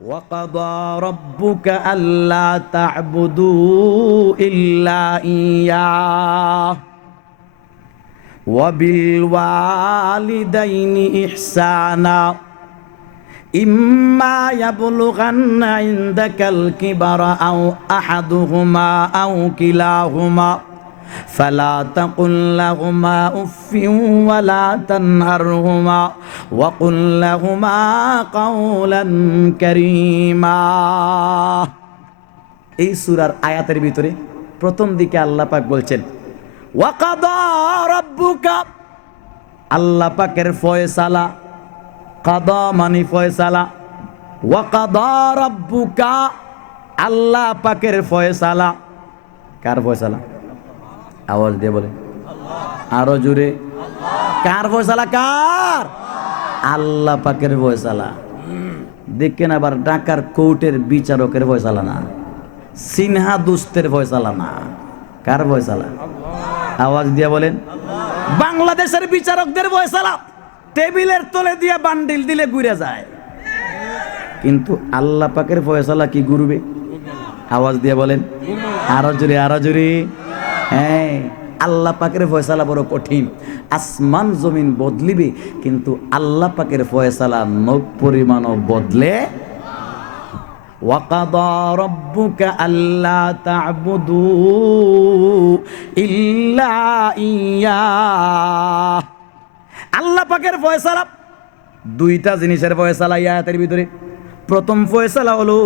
وقضى ربك ألا تعبدوا إلا إياه وبالوالدين إحسانا إما يبلغن عندك الكبر أو أحدهما أو كلاهما فلا تقل لهما أف ولا تنهرهما وقل لهما قولا كريما। এই সূরার আয়াতের ভিতরে প্রথম দিকে আল্লাহ পাক বলছেন ওয়াকাদা রাব্বুকা, আল্লাহ পাকের ফয়সালা, কাদা মানে ফয়সালা, ওয়াকাদা রাব্বুকা আল্লাহ পাকের ফয়সালা। কার ফয়সালা? আওয়াজ দিয়ে বলে, আরো জোরে। কার ফয়সালা? কার? আল্লাহ পাকের ফয়সালা। দেখেন আবার ঢাকার কোর্টের বিচারকের ফয়সালা না, সিনহা দুস্তের ফয়সালা না। কার ফয়সালা? আওয়াজ দিয়ে বলেন। বাংলাদেশের বিচারকদের ফয়সালা টেবিলের তলে দিয়ে বান্ডিল দিলে ঘুরে যায়, কিন্তু আল্লাহ পাকের ফয়সালা কি ঘুরবে? আওয়াজ দিয়ে বলেন, আরো জোরে, আরো জোরে। হ্যাঁ, আল্লাহ পাকের ফয়সালা বড় কঠিন। আসমান জমিন বদলিবে, কিন্তু আল্লাহ পাকের ফয়সালা নখ পরিমাণও বদলে। ওয়াকাদা রাব্বুকা আল্লা তা'বুদু ইল্লা ইয়্যাহ। আল্লাহ পাকের ফয়সালা দুইটা জিনিসের ফয়সালা এই আয়াতের ভিতরে। প্রথম ফয়সালা হলো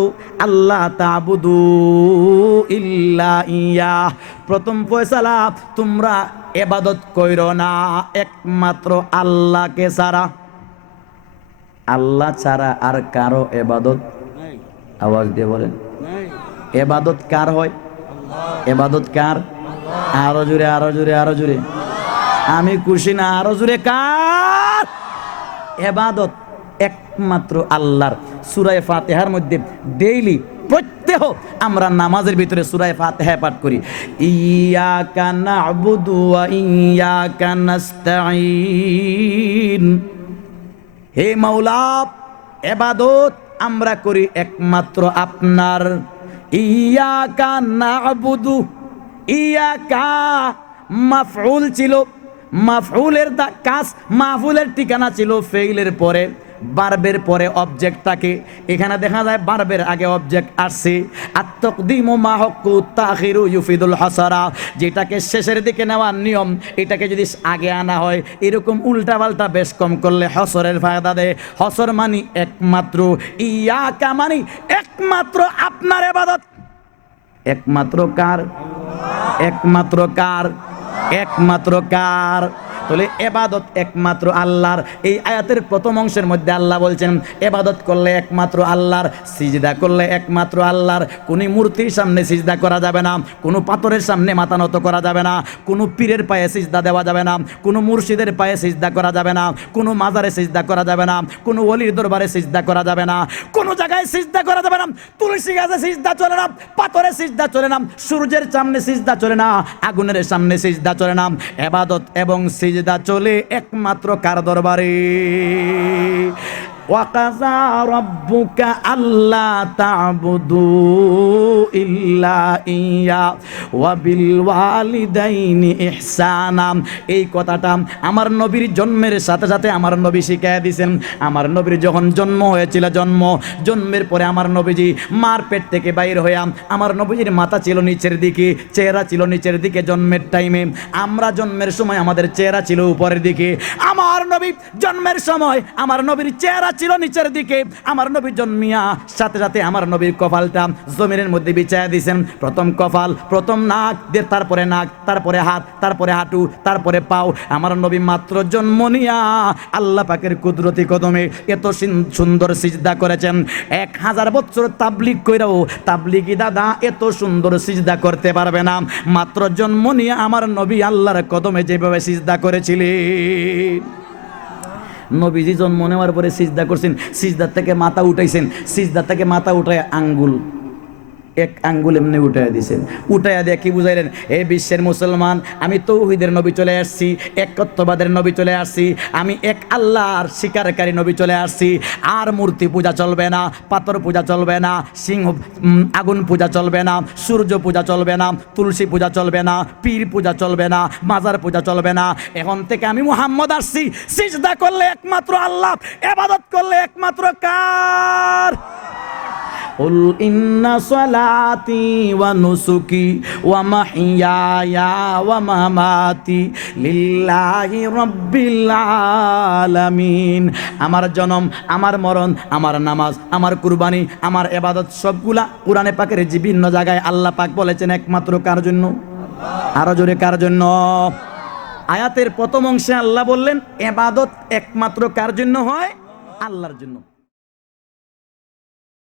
আল্লাহ তা'বুদু ইল্লা ইয়্যাহ। প্রথম ফয়সালা, তোমরা ইবাদত কইরো না একমাত্র আল্লাহকে ছাড়া। আল্লাহ ছাড়া আর কারো ইবাদত। আওয়াজ দিয়ে বলেন, ইবাদত কার হয়? ইবাদত কার? আরো জোরে, আরো জোরে, আরো জোরে। আমি খুশি না, আরো জোরে। কার? ইবাদত একমাত্র আল্লাহর। সূরা ফাতিহার মধ্যে ডেইলি প্রত্যহ আমরা নামাজের ভিতরে সূরা ফাতিহা পাঠ করি, ইয়াকা না'বুদু ওয়া ইয়াকা নাস্তাঈন। হে মাওলা, ইবাদত আমরা করি একমাত্র আপনার। ইয়াকা না'বুদু, ইয়াকা মাফউল ছিল, মাফউলের কাজ, মাফউলের ঠিকানা ছিল ফেইলের পরে, বারবের পরে অবজেক্ট থাকে। এখানে দেখা যায় বারবের আগে অবজেক্ট আসছে। আত-তাকদিমু মা হুক্কু তাখিরু ইউফিদুল হাসারা, যেটাকে শেষের দিকে নেওয়ার নিয়ম, এটাকে যদি আগে আনা হয়, এরকম উল্টা পাল্টা বেশ কম করলে হসরের ফায়দা দেয়। হসর মানি একমাত্র, ইয়াকা মানি একমাত্র আপনার ইবাদত। একমাত্র কার? একমাত্র কার? একমাত্র কার? তাহলে ইবাদত একমাত্র আল্লাহর। এই আয়াতের প্রথম অংশের মধ্যে আল্লাহ বলছেন ইবাদত করলে একমাত্র আল্লাহর, সিজদা করলে একমাত্র আল্লাহর। কোনো মূর্তির সামনে সিজদা করা যাবে না, কোনো পাথরের সামনে মাথা নত করা যাবে না, কোনো পীরের পায়ে সিজদা দেওয়া যাবে না, কোনো মুর্শিদের পায়ে সিজদা করা যাবে না, কোনো মাজারে সিজদা করা যাবে না, কোনো ওলির দরবারে সিজদা করা যাবে না, কোনো জায়গায় সিজদা করা যাবে না। তুলসী গাছে সিজদা চলে না, পাথরে সিজদা চলে না, সূর্যের সামনে সিজদা চলে না, আগুনের সামনে সিজদা চলে না। ইবাদত এবং সিজদা চলে একমাত্র কার দরবারে? ওয়াকাযা রাব্বুকা আল্লা তা'বুদু ইল্লা ইয়্যা ওয়া বিল ওয়ালিদাইনি ইহসানা। এই কথাটা আমার নবীর জন্মের সাথে সাথে আমার নবী শিখিয়ে দিয়েছেন। আমার নবীর যখন জন্ম হয়েছিল, জন্মের পরে আমার নবীজি মার পেট থেকে বাইর হইয়া, আমার নবীজির মাথা ছিল নিচের দিকে, চেহারা ছিল নিচের দিকে জন্মের টাইমে। আমরা জন্মের সময় আমাদের চেহারা ছিল উপরের দিকে। আমার নবী জন্মের সময় আমার নবীর চেহারা ছিল নিচের দিকে। আমার নবী জন্মিয়া সাথে সাথে আমার নবীর কপালটা জমিনের মধ্যে বিছায়া দিয়েছেন। প্রথম কপাল, প্রথম নাক, তারপরে নাক, তারপরে হাত, তারপরে হাঁটু, তারপরে পাও। আমার নবী মাত্র জন্ম নিয়া আল্লাহ পাকের কুদরতি কদমে এত সুন্দর সিজদা করেছেন। 1000 বছর তাবলিগ কইরাও তাবলিগি দাদা এত সুন্দর সিজদা করতে পারবে না। মাত্র জন্ম নিয়ে আমার নবী আল্লাহর কদমে যেভাবে সিজদা করেছিলেন। নবীজি জন্ম নেওয়ার পরে সিজদা করছেন, সিজদার থেকে মাথা উঠাইছেন, সিজদার থেকে মাথা উঠায় আঙ্গুল এক আঙ্গুল এমনি উঠাইয়া দিয়েছেন। উঠাইয়া দিয়ে কি বুঝাইলেন? এ বিশ্বের মুসলমান, আমি তৌহিদের নবী চলে আসছি, একত্ববাদের নবী চলে আসছি, আমি এক আল্লাহর স্বীকারকারী নবী চলে আসছি। আর মূর্তি পূজা চলবে না, পাথর পূজা চলবে না, সিংহ আগুন পূজা চলবে না, সূর্য পূজা চলবে না, তুলসী পূজা চলবে না, পীর পূজা চলবে না, মাজার পূজা চলবে না। এখন থেকে আমি মুহাম্মদ আসছি, সিজদা করলে একমাত্র আল্লাহ, ইবাদত করলে একমাত্র কার? কুল ইন্না সালাতি ওয়া নুসুকি ওয়া মাহইয়ায়া ওয়া মামাতি লিল্লাহি রাব্বিল আলামিন। আমার জন্ম, আমার মরণ, আমার নামাজ, আমার কুরবানি, আমার ইবাদত সবগুলা কোরআনে পাকের বিভিন্ন জায়গায় আল্লাহ পাক বলেছেন একমাত্র কার জন্য? আরো জোরে, কার জন্য? আয়াতের প্রথম অংশে আল্লাহ বললেন ইবাদত একমাত্র কার জন্য হয়? আল্লাহর জন্য।